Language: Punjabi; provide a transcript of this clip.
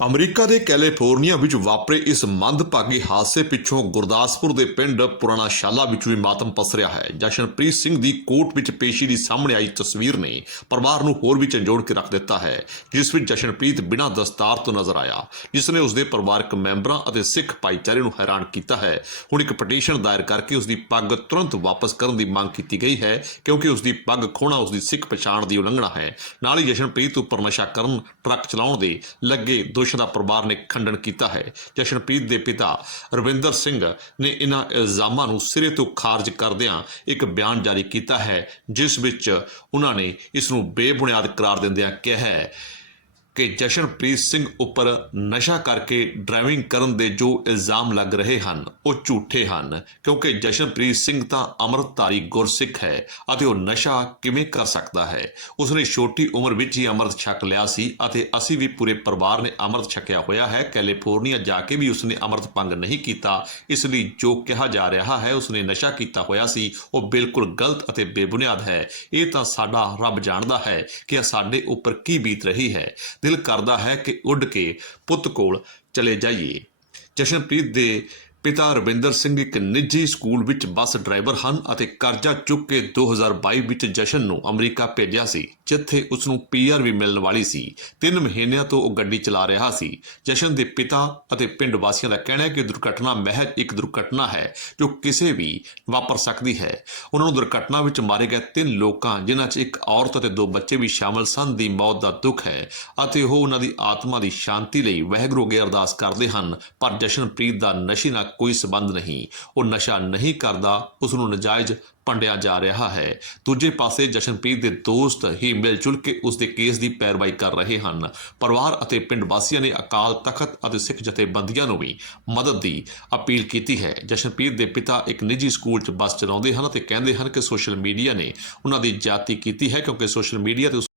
ਅਮਰੀਕਾ ਦੇ ਕੈਲੀਫੋਰਨੀਆ ਵਿੱਚ ਵਾਪਰੇ ਇਸ ਮੰਦਭਾਗੀ ਹਾਦਸੇ ਪਿੱਛੋਂ ਗੁਰਦਾਸਪੁਰ ਦੇ ਪਿੰਡ ਪੁਰਾਣਾ ਸ਼ਾਲਾ ਵਿੱਚ ਵੀ ਮਾਤਮ ਪਸਰਿਆ ਹੈ। ਜਸ਼ਨਪ੍ਰੀਤ ਸਿੰਘ ਦੀ ਕੋਰਟ ਵਿੱਚ ਪੇਸ਼ੀ ਦੀ ਸਾਹਮਣੇ ਆਈ ਤਸਵੀਰ ਨੇ ਪਰਿਵਾਰ ਨੂੰ ਹੋਰ ਵੀ ਝੰਜੋੜ ਕੇ ਰੱਖ ਦਿੱਤਾ ਹੈ, ਜਿਸ ਵਿੱਚ ਜਸ਼ਨਪ੍ਰੀਤ ਬਿਨਾਂ ਦਸਤਾਰ ਤੋਂ ਨਜ਼ਰ ਆਇਆ ਜਿਸ ਨੇ ਉਸਦੇ ਪਰਿਵਾਰਕ ਮੈਂਬਰਾਂ ਅਤੇ ਸਿੱਖ ਭਾਈਚਾਰੇ ਨੂੰ ਹੈਰਾਨ ਕੀਤਾ ਹੈ। ਹੁਣ ਇੱਕ ਪਟੀਸ਼ਨ ਦਾਇਰ ਕਰਕੇ ਉਸਦੀ ਪੱਗ ਤੁਰੰਤ ਵਾਪਸ ਕਰਨ ਦੀ ਮੰਗ ਕੀਤੀ ਗਈ ਹੈ, ਕਿਉਂਕਿ ਉਸਦੀ ਪੱਗ ਖੋਣਾ ਉਸਦੀ ਸਿੱਖ ਪਛਾਣ ਦੀ ਉਲੰਘਣਾ ਹੈ। ਨਾਲ ਹੀ ਜਸ਼ਨਪ੍ਰੀਤ ਉੱਪਰ ਨਸ਼ਾ ਕਰਨ ਟਰੱਕ ਚਲਾਉਣ ਦੇ ਲੱਗੇ ਦੋਸ਼ ਦਾ ਪਰਿਵਾਰ ਨੇ ਖੰਡਨ ਕੀਤਾ ਹੈ। ਜਸ਼ਨਪ੍ਰੀਤ ਦੇ ਪਿਤਾ ਰਵਿੰਦਰ ਸਿੰਘ ਨੇ ਇਹਨਾਂ ਇਲਜ਼ਾਮਾਂ ਨੂੰ ਸਿਰੇ ਤੋਂ ਖਾਰਜ ਕਰਦਿਆਂ ਇੱਕ ਬਿਆਨ ਜਾਰੀ ਕੀਤਾ ਹੈ, ਜਿਸ ਵਿੱਚ ਉਹਨਾਂ ਨੇ ਇਸ ਨੂੰ ਬੇਬੁਨਿਆਦ ਕਰਾਰ ਦਿੰਦਿਆਂ ਕਿਹਾ ਹੈ। ਕਿ ਜਸ਼ਨਪ੍ਰੀਤ ਸਿੰਘ ਉੱਪਰ ਨਸ਼ਾ ਕਰਕੇ ਡਰਾਈਵਿੰਗ ਕਰਨ ਦੇ ਜੋ ਇਲਜ਼ਾਮ ਲੱਗ ਰਹੇ ਹਨ, ਉਹ ਝੂਠੇ ਹਨ, ਕਿਉਂਕਿ ਜਸ਼ਨਪ੍ਰੀਤ ਸਿੰਘ ਤਾਂ ਅੰਮ੍ਰਿਤਧਾਰੀ ਗੁਰਸਿੱਖ ਹੈ ਅਤੇ ਉਹ ਨਸ਼ਾ ਕਿਵੇਂ ਕਰ ਸਕਦਾ ਹੈ? ਉਸਨੇ ਛੋਟੀ ਉਮਰ ਵਿੱਚ ਹੀ ਅੰਮ੍ਰਿਤ ਛਕ ਲਿਆ ਸੀ ਅਤੇ ਅਸੀਂ ਵੀ ਪੂਰੇ ਪਰਿਵਾਰ ਨੇ ਅੰਮ੍ਰਿਤ ਛਕਿਆ ਹੋਇਆ ਹੈ। ਕੈਲੀਫੋਰਨੀਆ ਜਾ ਕੇ ਵੀ ਉਸਨੇ ਅੰਮ੍ਰਿਤ ਭੰਗ ਨਹੀਂ ਕੀਤਾ। ਇਸ ਲਈ ਜੋ ਕਿਹਾ ਜਾ ਰਿਹਾ ਹੈ, ਉਸਨੇ ਨਸ਼ਾ ਕੀਤਾ ਹੋਇਆ ਸੀ। ਉਹ ਬਿਲਕੁਲ ਗਲਤ ਅਤੇ ਬੇਬੁਨਿਆਦ ਹੈ। ਇਹ ਤਾਂ ਸਾਡਾ ਰੱਬ ਜਾਣਦਾ ਹੈ ਕਿ ਸਾਡੇ ਉੱਪਰ ਕੀ ਬੀਤ ਰਹੀ ਹੈ। ਦਿਲ ਕਰਦਾ ਹੈ ਕਿ ਉੱਡ ਕੇ ਪੁੱਤ ਕੋਲ ਚਲੇ ਜਾਈਏ। ਜਸ਼ਨਪ੍ਰੀਤ ਦੇ ਪਿਤਾ ਰਵਿੰਦਰ ਸਿੰਘ ਇੱਕ ਨਿੱਜੀ ਸਕੂਲ ਵਿੱਚ ਬੱਸ ਡਰਾਈਵਰ ਹਨ ਅਤੇ ਕਰਜ਼ਾ ਚੁੱਕ ਕੇ 2022 ਵਿੱਚ ਜਸ਼ਨ ਨੂੰ ਅਮਰੀਕਾ ਭੇਜਿਆ ਸੀ, ਜਿੱਥੇ ਉਸ ਨੂੰ ਪੀਆਰ ਵੀ ਮਿਲਣ ਵਾਲੀ ਸੀ। 3 ਮਹੀਨਿਆਂ ਤੋਂ ਉਹ ਗੱਡੀ ਚਲਾ ਰਿਹਾ ਸੀ। ਜਸ਼ਨ ਦੇ ਪਿਤਾ ਅਤੇ ਪਿੰਡ ਵਾਸੀਆਂ ਦਾ ਕਹਿਣਾ ਹੈ ਕਿ ਦੁਰਘਟਨਾ ਮਹਿਜ ਇੱਕ ਦੁਰਘਟਨਾ ਹੈ, ਜੋ ਕਿਸੇ ਵੀ ਵਾਪਰ ਸਕਦੀ ਹੈ। ਉਹਨਾਂ ਨੂੰ ਦੁਰਘਟਨਾ ਵਿੱਚ ਮਾਰੇ ਗਏ ਤਿੰਨ ਲੋਕਾਂ, ਜਿਨ੍ਹਾਂ 'ਚ ਇੱਕ ਔਰਤ ਅਤੇ ਦੋ ਬੱਚੇ ਵੀ ਸ਼ਾਮਲ ਸਨ, ਦੀ ਮੌਤ ਦਾ ਦੁੱਖ ਹੈ ਅਤੇ ਉਹ ਉਹਨਾਂ ਦੀ ਆਤਮਾ ਦੀ ਸ਼ਾਂਤੀ ਲਈ ਵਾਹਿਗੁਰੂ ਅੱਗੇ ਅਰਦਾਸ ਕਰਦੇ ਹਨ। ਪਰ ਜਸ਼ਨਪ੍ਰੀਤ ਦਾ ਨਸ਼ੇ ਨਾਲ ਕੋਈ ਸਬੰਧ ਨਹੀਂ। ਉਹ ਨਸ਼ਾ ਨਹੀਂ ਕਰਦਾ ਉਸ ਨੂੰ ਨਜਾਇਜ਼ ਭੰਡਿਆ ਜਾ ਰਿਹਾ ਹੈ। ਦੂਜੇ ਪਾਸੇ ਜਸ਼ਨਪ੍ਰੀਤ ਦੇ ਦੋਸਤ ਹੀ ਮਿਲ ਜੁਲ ਕੇ ਉਸ ਦੇ ਕੇਸ ਦੀ ਪੈਰਵਾਈ ਕਰ ਰਹੇ ਹਨ। ਪਰਿਵਾਰ ਅਤੇ ਪਿੰਡ ਵਾਸੀਆਂ ਨੇ ਅਕਾਲ ਤਖਤ ਅਤੇ ਸਿੱਖ ਜਥੇਬੰਦੀਆਂ ਨੂੰ ਵੀ ਮਦਦ ਦੀ ਅਪੀਲ ਕੀਤੀ ਹੈ। ਜਸ਼ਨਪ੍ਰੀਤ ਦੇ ਪਿਤਾ ਇੱਕ ਨਿੱਜੀ ਸਕੂਲ 'ਚ ਬੱਸ ਚਲਾਉਂਦੇ ਹਨ ਅਤੇ ਕਹਿੰਦੇ ਹਨ ਕਿ ਸੋਸ਼ਲ ਮੀਡੀਆ ਨੇ ਉਹਨਾਂ ਦੀ ਜਾਤੀ ਕੀਤੀ ਹੈ ਕਿਉਂਕਿ ਸੋਸ਼ਲ ਮੀਡੀਆ ਤੇ ਉਸ